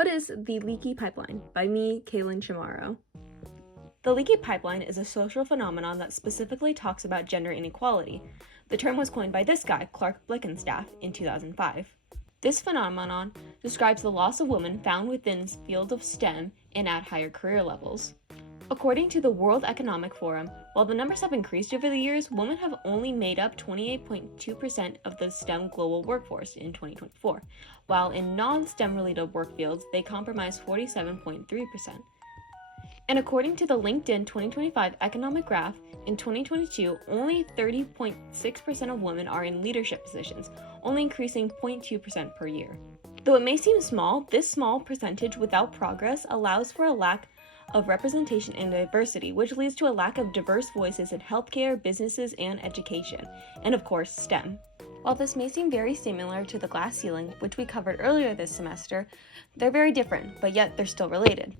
What is the Leaky pipeline? By me, Kaylin Chamorro. The Leaky pipeline is a social phenomenon that specifically talks about gender inequality. The term was coined by this guy, Clark Blickenstaff, in 2005. This phenomenon describes the loss of women found within the field of STEM and at higher career levels. According to the World Economic Forum, while the numbers have increased over the years, women have only made up 28.2% of the STEM global workforce in 2024, while in non-STEM related work fields, they comprise 47.3%. And according to the LinkedIn 2025 economic graph, in 2022, only 30.6% of women are in leadership positions, only increasing 0.2% per year. Though it may seem small, this small percentage without progress allows for a lack of representation and diversity, which leads to a lack of diverse voices in healthcare, businesses, and education, and of course, STEM. While this may seem very similar to the glass ceiling, which we covered earlier this semester, they're very different, but yet they're still related.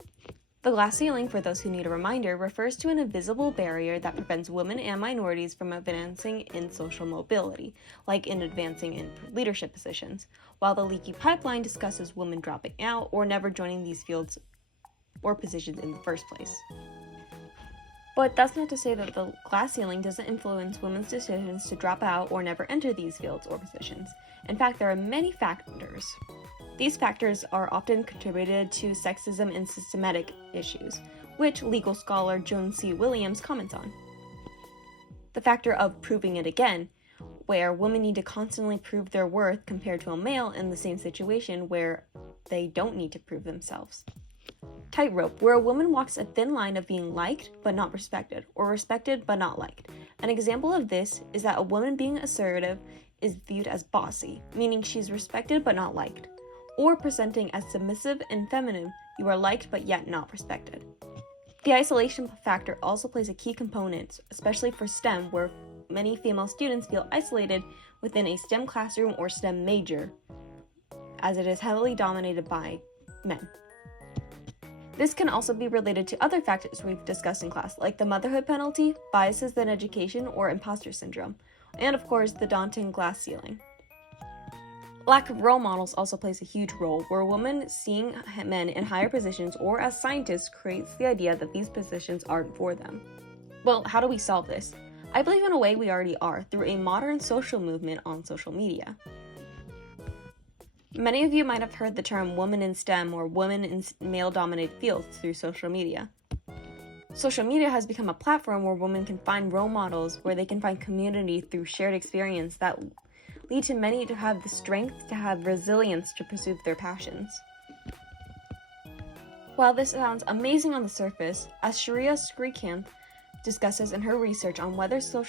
The glass ceiling, for those who need a reminder, refers to an invisible barrier that prevents women and minorities from advancing in social mobility, like in advancing in leadership positions, while the leaky pipeline discusses women dropping out or never joining these fields or positions in the first place. But that's not to say that the glass ceiling doesn't influence women's decisions to drop out or never enter these fields or positions. In fact, there are many factors. These factors are often contributed to sexism and systematic issues, which legal scholar Joan C. Williams comments on. The factor of proving it again, where women need to constantly prove their worth compared to a male in the same situation where they don't need to prove themselves. Tightrope, where a woman walks a thin line of being liked but not respected, or respected but not liked. An example of this is that a woman being assertive is viewed as bossy, meaning she's respected but not liked, or presenting as submissive and feminine, you are liked but yet not respected. The isolation factor also plays a key component, especially for STEM, where many female students feel isolated within a STEM classroom or STEM major, as it is heavily dominated by men. This can also be related to other factors we've discussed in class, like the motherhood penalty, biases in education, or imposter syndrome, and of course, the daunting glass ceiling. Lack of role models also plays a huge role, where women seeing men in higher positions or as scientists creates the idea that these positions aren't for them. Well, how do we solve this? I believe in a way we already are, through a modern social movement on social media. Many of you might have heard the term women in STEM or women in male-dominated fields through social media. Social media has become a platform where women can find role models, where they can find community through shared experience that lead to many to have the strength, to have resilience to pursue their passions. While this sounds amazing on the surface, as Sharia Srikanth discusses in her research on whether social